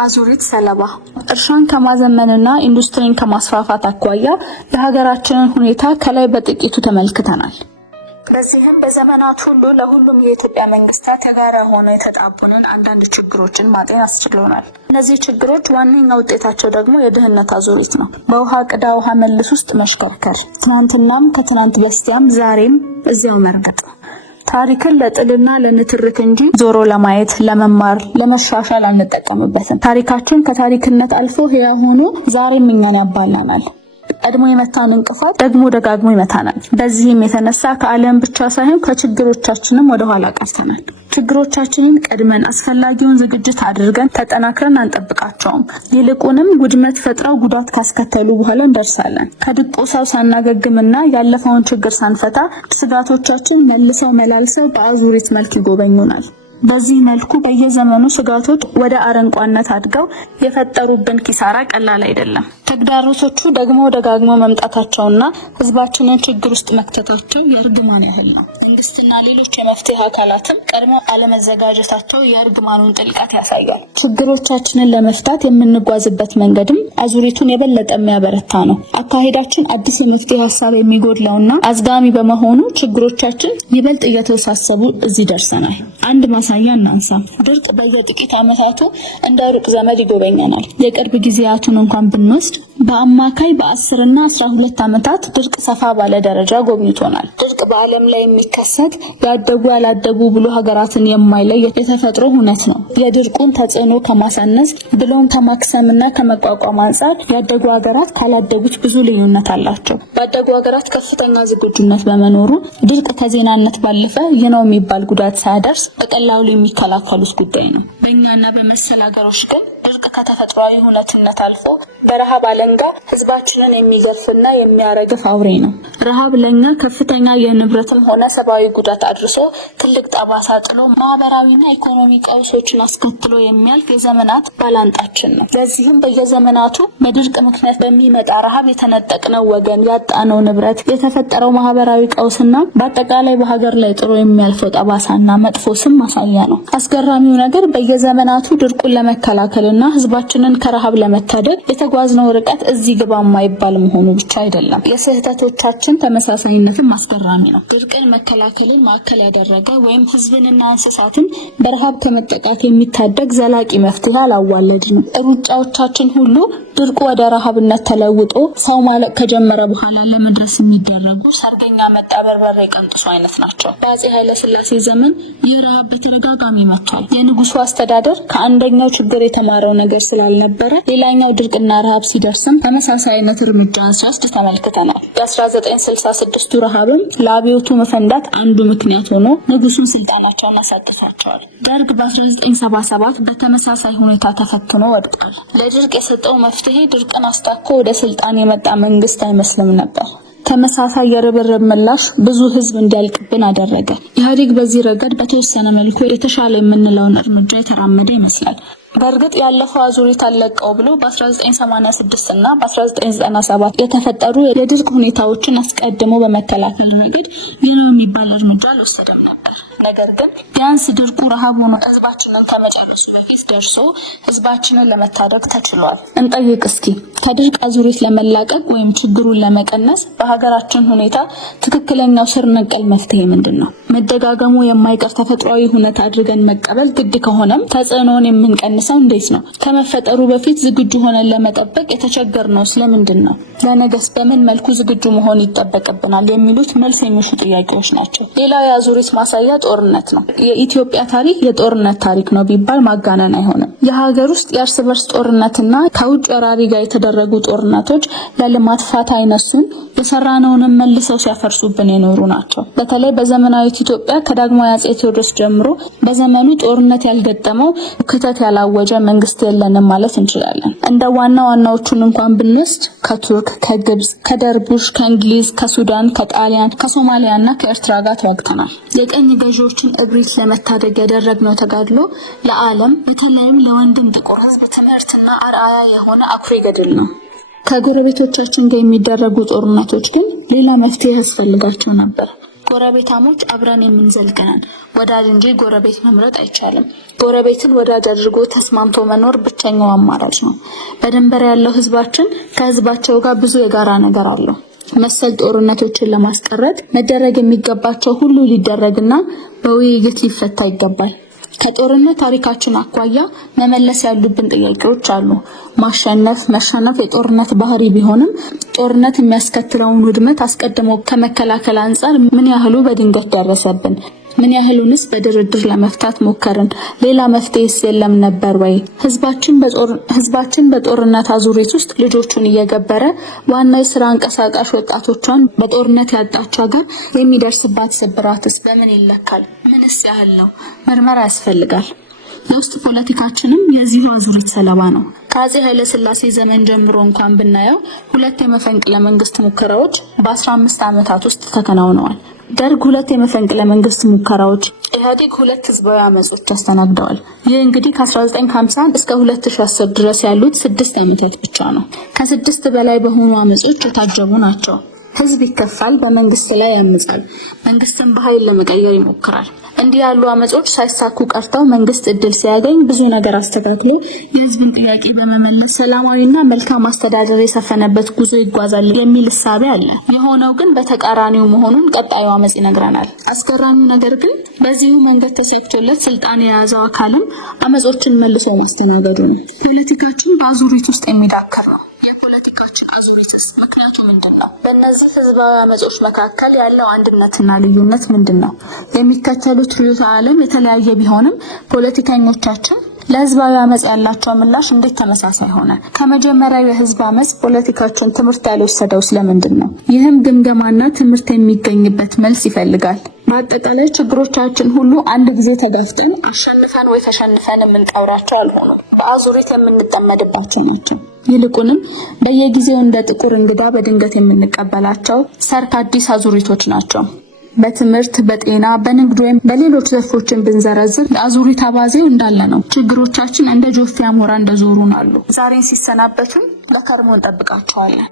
የአዙሪት ሰለባ እርሻን ከማዘመንና ኢንዱስትሪን ከማስፋፋት አኳያ የሀገራችንን ሁኔታ ከላይ በጥቂቱ ተመልክተናል። በዚህም በዘመናት ሁሉ ለሁሉም የኢትዮጵያ መንግስታት የጋራ ሆነው የተጣቡንን አንዳንድ ችግሮችን ማጤን አስችሎናል። እነዚህ ችግሮች ዋነኛ ውጤታቸው ደግሞ የድህነት አዙሪት ነው። በውሃ ቅዳ ውሃ መልስ ውስጥ መሽከርከር፣ ትናንትናም ከትናንት በስቲያም ዛሬም እዚያው መርገጥ፣ ታሪክን ለጥልና ለንትርክ እንጂ ዞሮ ለማየት ለመማር ለመሻሻል አንጠቀምበትም። ታሪካችን ከታሪክነት አልፎ ሕያው ሆኖ ዛሬም እኛን ያባላናል። ቀድሞ የመታን እንቅፋት ደግሞ ደጋግሞ ይመታናል። በዚህም የተነሳ ከዓለም ብቻ ሳይሆን ከችግሮቻችንም ወደ ኋላ ቀርተናል። ችግሮቻችንን ቀድመን አስፈላጊውን ዝግጅት አድርገን ተጠናክረን አንጠብቃቸውም። ይልቁንም ውድመት ፈጥረው ጉዳት ካስከተሉ በኋላ እንደርሳለን። ከድቆሳው ሳናገግምና ያለፈውን ችግር ሳንፈታ ስጋቶቻችን መልሰው መላልሰው በአዙሪት መልክ ይጎበኙናል። በዚህ መልኩ በየዘመኑ ስጋቶች ወደ አረንቋነት አድገው የፈጠሩብን ኪሳራ ቀላል አይደለም። ተግዳሮቶቹ ደግሞ ደጋግሞ መምጣታቸውና ህዝባችንን ችግር ውስጥ መክተታቸው የእርግማን ያህል ነው። መንግስትና ሌሎች የመፍትሄ አካላትም ቀድሞ አለመዘጋጀታቸው የእርግማኑን ጥልቀት ያሳያል። ችግሮቻችንን ለመፍታት የምንጓዝበት መንገድም አዙሪቱን የበለጠ የሚያበረታ ነው። አካሄዳችን አዲስ የመፍትሄ ሀሳብ የሚጎድለውና አዝጋሚ በመሆኑ ችግሮቻችን ይበልጥ እየተወሳሰቡ እዚህ ደርሰናል። አንድ ማሳያ እናንሳ። ድርቅ በየጥቂት ዓመታቱ እንደ ሩቅ ዘመድ ይጎበኛናል። የቅርብ ጊዜያቱን እንኳን ብንወስድ በአማካይ በ10 እና 12 ዓመታት ድርቅ ሰፋ ባለ ደረጃ ጎብኝቶናል። ድርቅ በዓለም ላይ የሚከሰት ያደጉ ያላደጉ ብሎ ሀገራትን የማይለይ የተፈጥሮ ሁነት ነው። የድርቁን ተጽዕኖ ከማሳነስ ብሎም ከማክሰምና ከመቋቋም አንጻር ያደጉ ሀገራት ካላደጉት ብዙ ልዩነት አላቸው። ባደጉ ሀገራት ከፍተኛ ዝግጁነት በመኖሩ ድርቅ ከዜናነት ባለፈ ይህ ነው የሚባል ጉዳት ሳያደርስ በቀላሉ የሚከላከሉት ጉዳይ ነው። በእኛና በመሰል ሀገሮች ግን ድርቅ ከተፈጥሯዊ ሁነትነት አልፎ በረሃብ አለንጋ ህዝባችንን የሚገርፍና የሚያረግፍ አውሬ ነው። ረሃብ ለኛ ከፍተኛ የንብረትም ሆነ ሰብአዊ ጉዳት አድርሶ ትልቅ ጠባሳ ጥሎ ማህበራዊና ኢኮኖሚ ቀውሶችን አስከትሎ የሚያልፍ የዘመናት ባላንጣችን ነው። ለዚህም በየዘመናቱ በድርቅ ምክንያት በሚመጣ ረሃብ የተነጠቅነው ወገን፣ ያጣነው ንብረት፣ የተፈጠረው ማህበራዊ ቀውስና በአጠቃላይ በሀገር ላይ ጥሎ የሚያልፈው ጠባሳና መጥፎ ስም ማሳያ ነው። አስገራሚው ነገር በየዘመናቱ ድርቁን ለመከላከልና ህዝባችንን ከረሃብ ለመታደግ የተጓዝነው ርቀት እዚህ ግባ የማይባል መሆኑ ብቻ አይደለም። የስህተቶቻችን ተመሳሳይነትም አስገራሚ ነው። ድርቅን መከላከልን ማዕከል ያደረገ ወይም ህዝብንና እንስሳትን በረሃብ ከመጠቃት የሚታደግ ዘላቂ መፍትሄ አላዋለድንም። ሩጫዎቻችን ሁሉ ድርቁ ወደ ረሃብነት ተለውጦ ሰው ማለቅ ከጀመረ በኋላ ለመድረስ የሚደረጉ ሰርገኛ መጣ በርበሬ ቀንጥሶ አይነት ናቸው። በአፄ ኃይለ ሥላሴ ዘመን ይህ ረሃብ በተደጋጋሚ መጥቷል። የንጉሱ አስተዳደር ከአንደኛው ችግር የተማረው ነገር ስላልነበረ ሌላኛው ድርቅና ረሃብ ሲደርስም ተመሳሳይ አይነት እርምጃ ሲወስድ ተመልክተናል። የ1966 ረሃብም ለአብዮቱ መፈንዳት አንዱ ምክንያት ሆኖ ንጉሱን ስልጣናቸውን አሳጥቷቸዋል። ደርግ በ1977 በተመሳሳይ ሁኔታ ተፈትኖ ወድቋል። ለድርቅ የሰጠው መፍትሄ ድርቅን አስታኮ ወደ ስልጣን የመጣ መንግስት አይመስልም ነበር። ተመሳሳይ የርብርብ ምላሽ ብዙ ህዝብ እንዲያልቅብን አደረገ። ኢህአዴግ በዚህ ረገድ በተወሰነ መልኩ የተሻለ የምንለውን እርምጃ የተራመደ ይመስላል። በእርግጥ ያለፈው አዙሪት አለቀው ብሎ በ1986 እና በ1997 የተፈጠሩ የድርቅ ሁኔታዎችን አስቀድሞ በመከላከል ረገድ ይህ ነው የሚባል እርምጃ አልወሰደም ነበር። ነገር ግን ቢያንስ ድርቁ ረሃብ ሆኖ ህዝባችንን ከመጨረሱ በፊት ደርሶ ህዝባችንን ለመታደግ ተችሏል። እንጠይቅ እስኪ ከድርቅ አዙሪት ለመላቀቅ ወይም ችግሩን ለመቀነስ በሀገራችን ሁኔታ ትክክለኛው ስር ነቀል መፍትሄ ምንድን ነው? መደጋገሙ የማይቀር ተፈጥሯዊ ሁኔታ አድርገን መቀበል ግድ ከሆነም ተጽዕኖውን የምንቀንሰው እንዴት ነው? ከመፈጠሩ በፊት ዝግጁ ሆነን ለመጠበቅ የተቸገርነው ስለምንድን ነው? ለነገስ በምን መልኩ ዝግጁ መሆን ይጠበቅብናል? የሚሉት መልስ የሚሹ ጥያቄዎች ናቸው። ሌላው የአዙሪት ማሳያ ጦርነት ነው። የኢትዮጵያ ታሪክ የጦርነት ታሪክ ነው ቢባል ማጋነን አይሆንም። የሀገር ውስጥ የእርስ በርስ ጦርነትና ከውጭ ወራሪ ጋር የተደረጉ ጦርነቶች ለልማት ፋታ አይነሱን፣ የሰራነውንም መልሰው ሲያፈርሱብን የኖሩ ናቸው። በተለይ በዘመናዊት ኢትዮጵያ ከዳግማዊ አፄ ቴዎድሮስ ጀምሮ በዘመኑ ጦርነት ያልገጠመው ክተት ያላወጀ መንግስት የለንም ማለት እንችላለን። እንደ ዋናዎቹን እንኳን ብንወስድ ከቱርክ፣ ከግብጽ፣ ከደርቡሽ፣ ከእንግሊዝ፣ ከሱዳን፣ ከጣሊያን፣ ከሶማሊያና ከኤርትራ ጋር ተዋግተናል። የቀኝ ገዢዎችን እብሪት ለመታደግ ያደረግነው ተጋድሎ ለዓለም በተለይም ለወንድም ጥቁር ህዝብ ትምህርትና አርአያ የሆነ አኩሪ ገድል ነው። ከጎረቤቶቻችን ጋር የሚደረጉ ጦርነቶች ግን ሌላ መፍትሄ ያስፈልጋቸው ነበር። ጎረቤታሞች አብረን የምንዘልቀናል። ወዳጅ እንጂ ጎረቤት መምረጥ አይቻልም። ጎረቤትን ወዳጅ አድርጎ ተስማምቶ መኖር ብቸኛው አማራጭ ነው። በድንበር ያለው ህዝባችን ከህዝባቸው ጋር ብዙ የጋራ ነገር አለው። መሰል ጦርነቶችን ለማስቀረት መደረግ የሚገባቸው ሁሉ ሊደረግና በውይይት ሊፈታ ይገባል። ከጦርነት ታሪካችን አኳያ መመለስ ያሉብን ጥያቄዎች አሉ። መሸነፍ የጦርነት ባህሪ ቢሆንም ጦርነት የሚያስከትለውን ውድመት አስቀድሞ ከመከላከል አንፃር ምን ያህሉ በድንገት ደረሰብን? ምን ያህሉንስ በድርድር ለመፍታት ሞከርን? ሌላ መፍትሄስ የለም ነበር ወይ? ህዝባችን በጦርነት አዙሪት ውስጥ ልጆቹን እየገበረ ዋና የሥራ እንቀሳቃሽ ወጣቶቿን በጦርነት ያጣች ሀገር የሚደርስባት ስብራትስ በምን ይለካል? ምንስ ያህል ነው? ምርመራ ያስፈልጋል። የውስጥ ፖለቲካችንም የዚሁ አዙሪት ሰለባ ነው። ከአፄ ኃይለ ሥላሴ ዘመን ጀምሮ እንኳን ብናየው 2 የመፈንቅለ መንግስት ሙከራዎች በ15 ዓመታት ውስጥ ተከናውነዋል። ደርግ 2 የመፈንቅለ መንግስት ሙከራዎች፣ ኢህአዴግ 2 ህዝባዊ አመጾች አስተናግደዋል። ይህ እንግዲህ ከ1950 እስከ 2010 ድረስ ያሉት 6 ዓመታት ብቻ ነው። ከ6 በላይ በሆኑ አመጾች የታጀቡ ናቸው። ህዝብ ይከፋል፣ በመንግስት ላይ ያምጻል፣ መንግስትን በኃይል ለመቀየር ይሞክራል። እንዲህ ያሉ አመጾች ሳይሳኩ ቀርተው መንግስት እድል ሲያገኝ ብዙ ነገር አስተካክሎ የህዝብን ጥያቄ በመመለስ ሰላማዊና መልካም አስተዳደር የሰፈነበት ጉዞ ይጓዛል የሚል እሳቤ አለ። የሆነው ግን በተቃራኒው መሆኑን ቀጣዩ አመጽ ይነግረናል። አስገራሚው ነገር ግን በዚሁ መንገድ ተሰክቶለት ስልጣን የያዘው አካልም አመጾችን መልሶ ማስተናገዱ ነው። ፖለቲካችን በአዙሪት ውስጥ የሚዳከር ነው። የፖለቲካችን አዙሪትስ ምክንያቱ ምንድነው? በእነዚህ ህዝባዊ አመጾች መካከል ያለው አንድነትና ልዩነት ምንድነው? የሚከተሉት ርዕዮተ ዓለም የተለያየ ቢሆንም ፖለቲከኞቻችን ለህዝባዊ አመጽ ያላቸው ምላሽ እንዴት ተመሳሳይ ሆነ? ከመጀመሪያው የህዝብ አመጽ ፖለቲካችን ትምህርት ያልወሰደው ስለምንድን ነው? ይህም ግምገማና ትምህርት የሚገኝበት መልስ ይፈልጋል። በአጠቃላይ ችግሮቻችን ሁሉ አንድ ጊዜ ተጋፍጠን አሸንፈን ወይ ተሸንፈን የምንቀብራቸው አልሆኑም። በአዙሪት የምንጠመድባቸው ናቸው። ይልቁንም በየጊዜው እንደ ጥቁር እንግዳ በድንገት የምንቀበላቸው ሰርክ አዲስ አዙሪቶች ናቸው። በትምህርት፣ በጤና፣ በንግድ ወይም በሌሎች ዘርፎችን ብንዘረዝር የአዙሪት አባዜው እንዳለ ነው። ችግሮቻችን እንደ ጆፌ አሞራ እንደዞሩን አሉ። ዛሬን ሲሰናበቱን በከርሞ እንጠብቃቸዋለን።